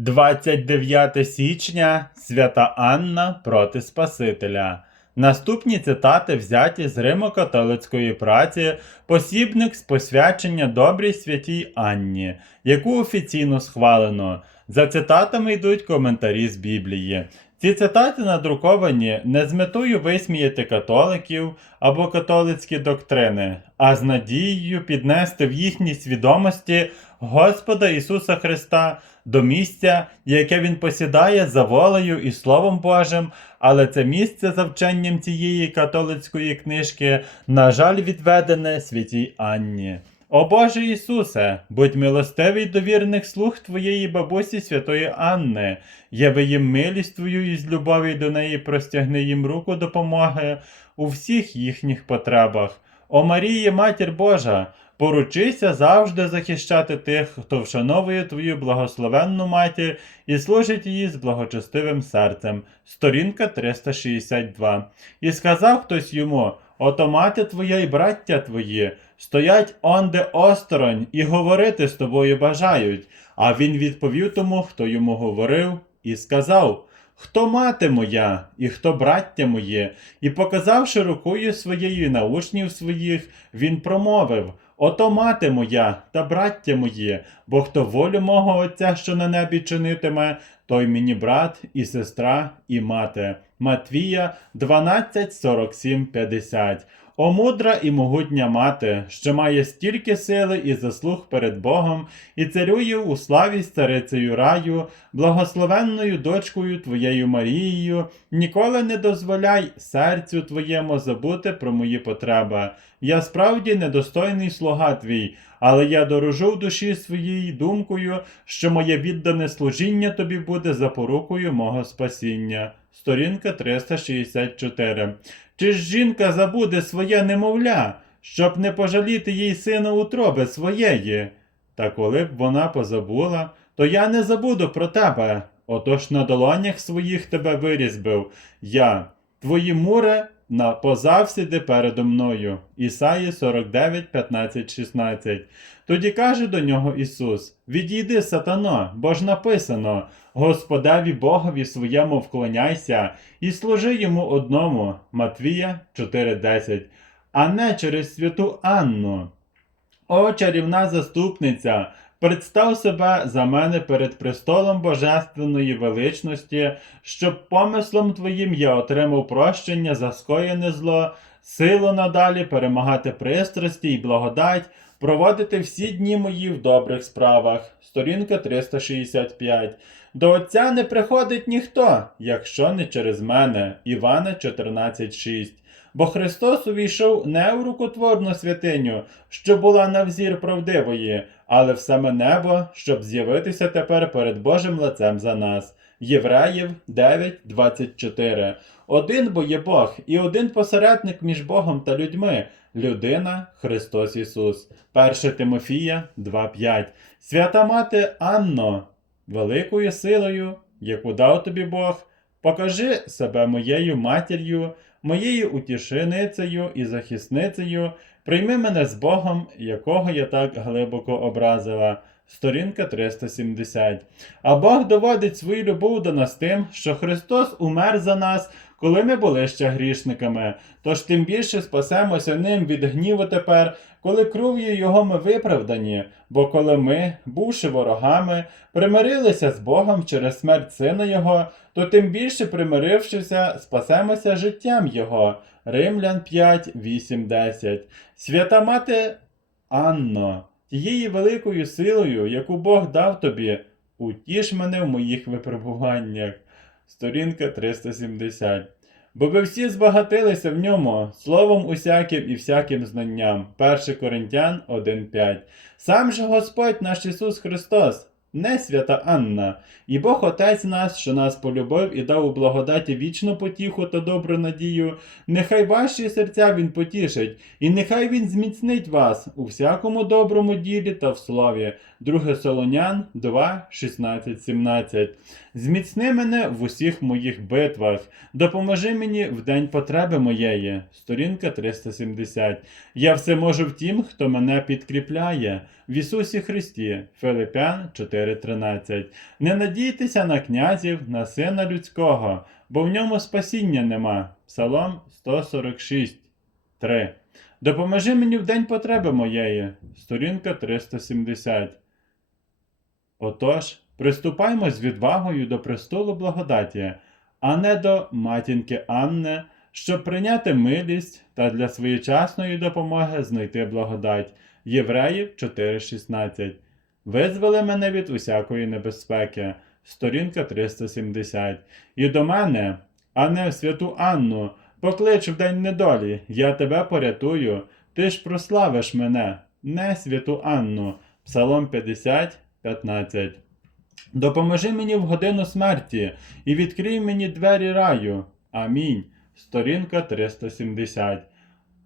29 січня Свята Анна проти Спасителя. Наступні цитати взяті з Римо-католицької праці Посібник з посвячення добрій святій Анні, яку офіційно схвалено. За цитатами йдуть коментарі з Біблії. Ці цитати надруковані не з метою висміяти католиків або католицькі доктрини, а з надією піднести в їхній свідомості Господа Ісуса Христа до місця, яке Він посідає за волею і Словом Божим, але це місце за вченням цієї католицької книжки, на жаль, відведене святій Анні. О Боже Ісусе, будь милостивий до вірних слуг Твоєї бабусі святої Анни, яви їм милість Твою і з любові до неї простягни їм руку допомоги у всіх їхніх потребах. О Марії, Матір Божа, поручися завжди захищати тих, хто вшановує Твою благословенну матір і служить її з благочестивим серцем. Сторінка 362. І сказав хтось йому: Ото мати твоя і браття твої стоять онде осторонь і говорити з тобою бажають. А він відповів тому, хто йому говорив, і сказав: Хто мати моя, і хто браття моє, і показавши рукою своєю на учнів своїх, він промовив: Ото мати моя та браття моє, бо хто волю мого Отця, що на небі чинитиме, той мені брат і сестра, і мати. Матвія 12, 47, 50. О мудра і могутня мати, що має стільки сили і заслуг перед Богом, і царює у славі з царицею раю, благословенною дочкою твоєю Марією, ніколи не дозволяй серцю твоєму забути про мої потреби. Я справді недостойний слуга твій, але я дорожу в душі своїй думкою, що моє віддане служіння тобі буде запорукою мого спасіння. Сторінка 364. Чи ж жінка забуде своє немовля, щоб не пожаліти їй сина утроби своєї? Та коли б вона позабула, то я не забуду про тебе. Отож на долонях своїх тебе вирізбив я, твої мури на позавсіди передо мною. Ісаї 49, 15, 16. Тоді каже до нього Ісус: Відійди, сатано, бо ж написано: Господеві Богові своєму вклоняйся і служи йому одному. Матвія 4:10. А не через святу Анну. О, чарівна заступниця, представ себе за мене перед престолом Божественної величності, щоб помислом твоїм я отримав прощення за скоєне зло, силу надалі перемагати пристрасті й благодать, проводити всі дні мої в добрих справах. Сторінка 365. До Отця не приходить ніхто, якщо не через мене. Івана 14.6. Бо Христос увійшов не в рукотворну святиню, що була на взір правдивої, але в саме небо, щоб з'явитися тепер перед Божим лицем за нас. Євреїв 9.24. Один бо є Бог, і один посередник між Богом та людьми людина Христос Ісус. 1 Тимофія 2.5. Свята мати Анно, великою силою, яку дав тобі Бог, покажи себе моєю матір'ю, моєю утішеницею і захисницею, прийми мене з Богом, якого я так глибоко образила. Сторінка 370. А Бог доводить свою любов до нас тим, що Христос умер за нас, коли ми були ще грішниками. Тож тим більше спасемося ним від гніву тепер, коли кров'ю Його ми виправдані. Бо коли ми, бувши ворогами, примирилися з Богом через смерть Сина Його, то тим більше примирившися, спасемося життям Його. Римлян 5, 8, 10. Свята мати Анно, тією великою силою, яку Бог дав тобі, утіш мене в моїх випробуваннях. Сторінка 370. Бо ви всі збагатилися в ньому словом усяким і всяким знанням. 1 Коринтян 1.5. Сам же Господь наш Ісус Христос, не свята Анна, і Бог Отець нас, що нас полюбив і дав у благодаті вічну потіху та добру надію, нехай ваші серця Він потішить, і нехай Він зміцнить вас у всякому доброму ділі та в слові, 2 Солонян 2, 16, 17. Зміцни мене в усіх моїх битвах, допоможи мені в день потреби моєї. Сторінка 370. Я все можу в тім, хто мене підкріпляє. В Ісусі Христі. Филипян 4.13. Не надійтеся на князів, на сина людського, бо в ньому спасіння нема. Псалом 146. 3. Допоможи мені в день потреби моєї. Сторінка 370. Отож, приступаймо з відвагою до престолу благодаті, а не до матінки Анни, щоб прийняти милість та для своєчасної допомоги знайти благодать. Євреїв 4.16. Визвали мене від усякої небезпеки. Сторінка 370. І до мене, а не в святу Анну, поклич в день недолі, я тебе порятую, ти ж прославиш мене, не святу Анну. Псалом 50, 15. Допоможи мені в годину смерті і відкрий мені двері раю. Амінь. Сторінка 370.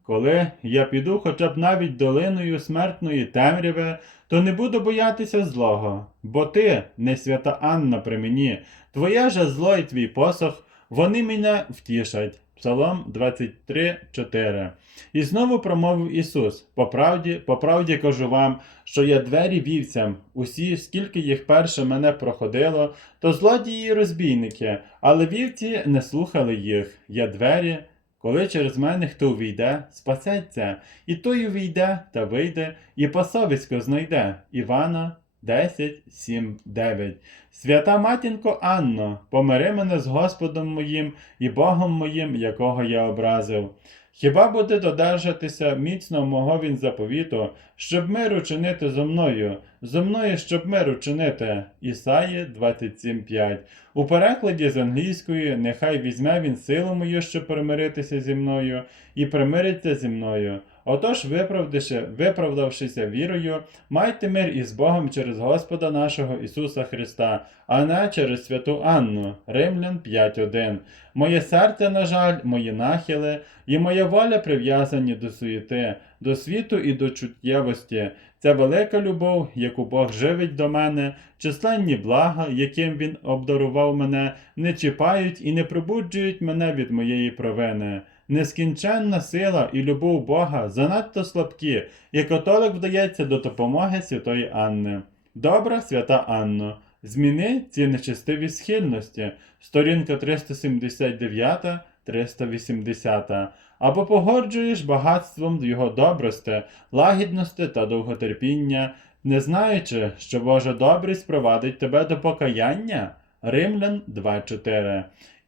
Коли я піду хоча б навіть долиною смертної темряви, то не буду боятися злого, бо ти, не свята Анна при мені, твоє же зло і твій посох, вони мене втішать. Псалом 23, 4. І знову промовив Ісус: по правді, по правді кажу вам, що я двері вівцям, усі, скільки їх перше мене проходило, то злодії й розбійники, але вівці не слухали їх. Я двері, коли через мене хто увійде, спасеться, і той увійде та вийде, і пасовисько знайде. Івана 10, 7, 9. Свята матінко Анно, помири мене з Господом моїм і Богом моїм, якого я образив. Хіба буде додержатися міцно мого він заповіту, щоб миру чинити зо мною, зо мною, щоб миру чинити. Ісаї 27.5. У перекладі з англійської нехай візьме він силу мою, щоб примиритися зі мною, і примириться зі мною. Отож, виправдавши, виправдавшися вірою, майте мир із Богом через Господа нашого Ісуса Христа, а не через святу Анну. Римлян 5.1. Моє серце, на жаль, мої нахили, і моя воля прив'язані до суєти, до світу і до чуттєвості. Це велика любов, яку Бог живить до мене, численні блага, яким Він обдарував мене, не чіпають і не пробуджують мене від моєї провини. Нескінченна сила і любов Бога занадто слабкі, і католик вдається до допомоги святої Анни. Добра свята Анно, зміни ці нечестиві схильності, сторінка 379, 380, або погоджуєш багатством його добрости, лагідності та довготерпіння, не знаючи, що Божа добрість провадить тебе до покаяння. Римлян 2.4.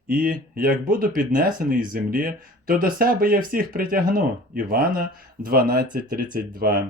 І як буду піднесений з землі, то до себе я всіх притягну. Івана 12.32.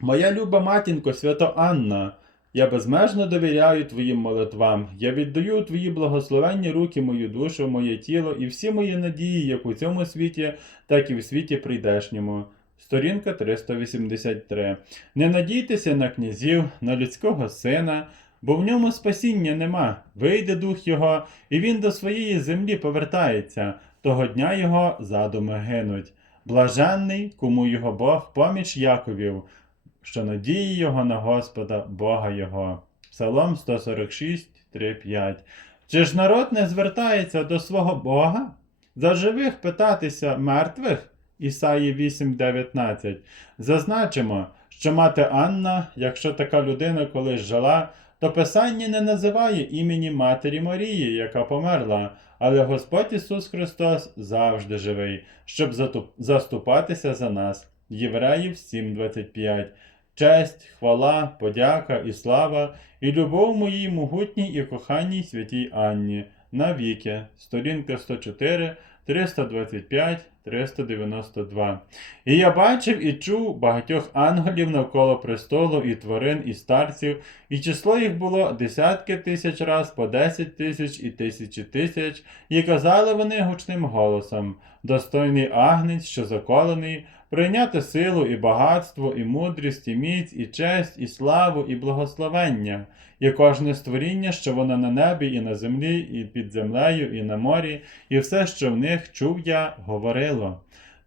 Моя люба матінко, свято Анна, я безмежно довіряю твоїм молитвам. Я віддаю твої благословенні руки мою душу, моє тіло і всі мої надії, як у цьому світі, так і в світі прийдешньому. Сторінка 383. Не надійтеся на князів, на людського сина, бо в ньому спасіння нема. Вийде дух його, і він до своєї землі повертається. Того дня його задуми гинуть. Блаженний, кому його Бог поміч Яковів, що надії його на Господа, Бога його. Псалом 146, 3, 5. Чи ж народ не звертається до свого Бога? За живих питатися мертвих? Ісаї 8.19. Зазначимо, що мати Анна, якщо така людина колись жила, то Писання не називає імені Матері Марії, яка померла, але Господь Ісус Христос завжди живий, щоб заступатися за нас. Євреїв 7.25. Честь, хвала, подяка і слава, і любов моїй могутній і коханій святій Анні. Навіки. Сторінка 104, 325, 392. І я бачив і чув багатьох ангелів навколо престолу, і тварин, і старців, і число їх було десятки тисяч раз, по десять тисяч і тисячі тисяч, і казали вони гучним голосом: достойний агнець, що заколений, прийняти силу і багатство, і мудрість, і міць, і честь, і славу, і благословення, і кожне створіння, що воно на небі, і на землі, і під землею, і на морі, і все, що в них чув я, говорило.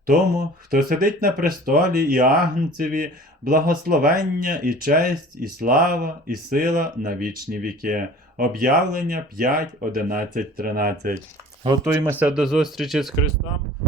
тому, хто сидить на престолі і агнцеві, благословення і честь, і слава, і сила на вічні віки. Об'явлення 5, 11, 13. Готуємося до зустрічі з Христом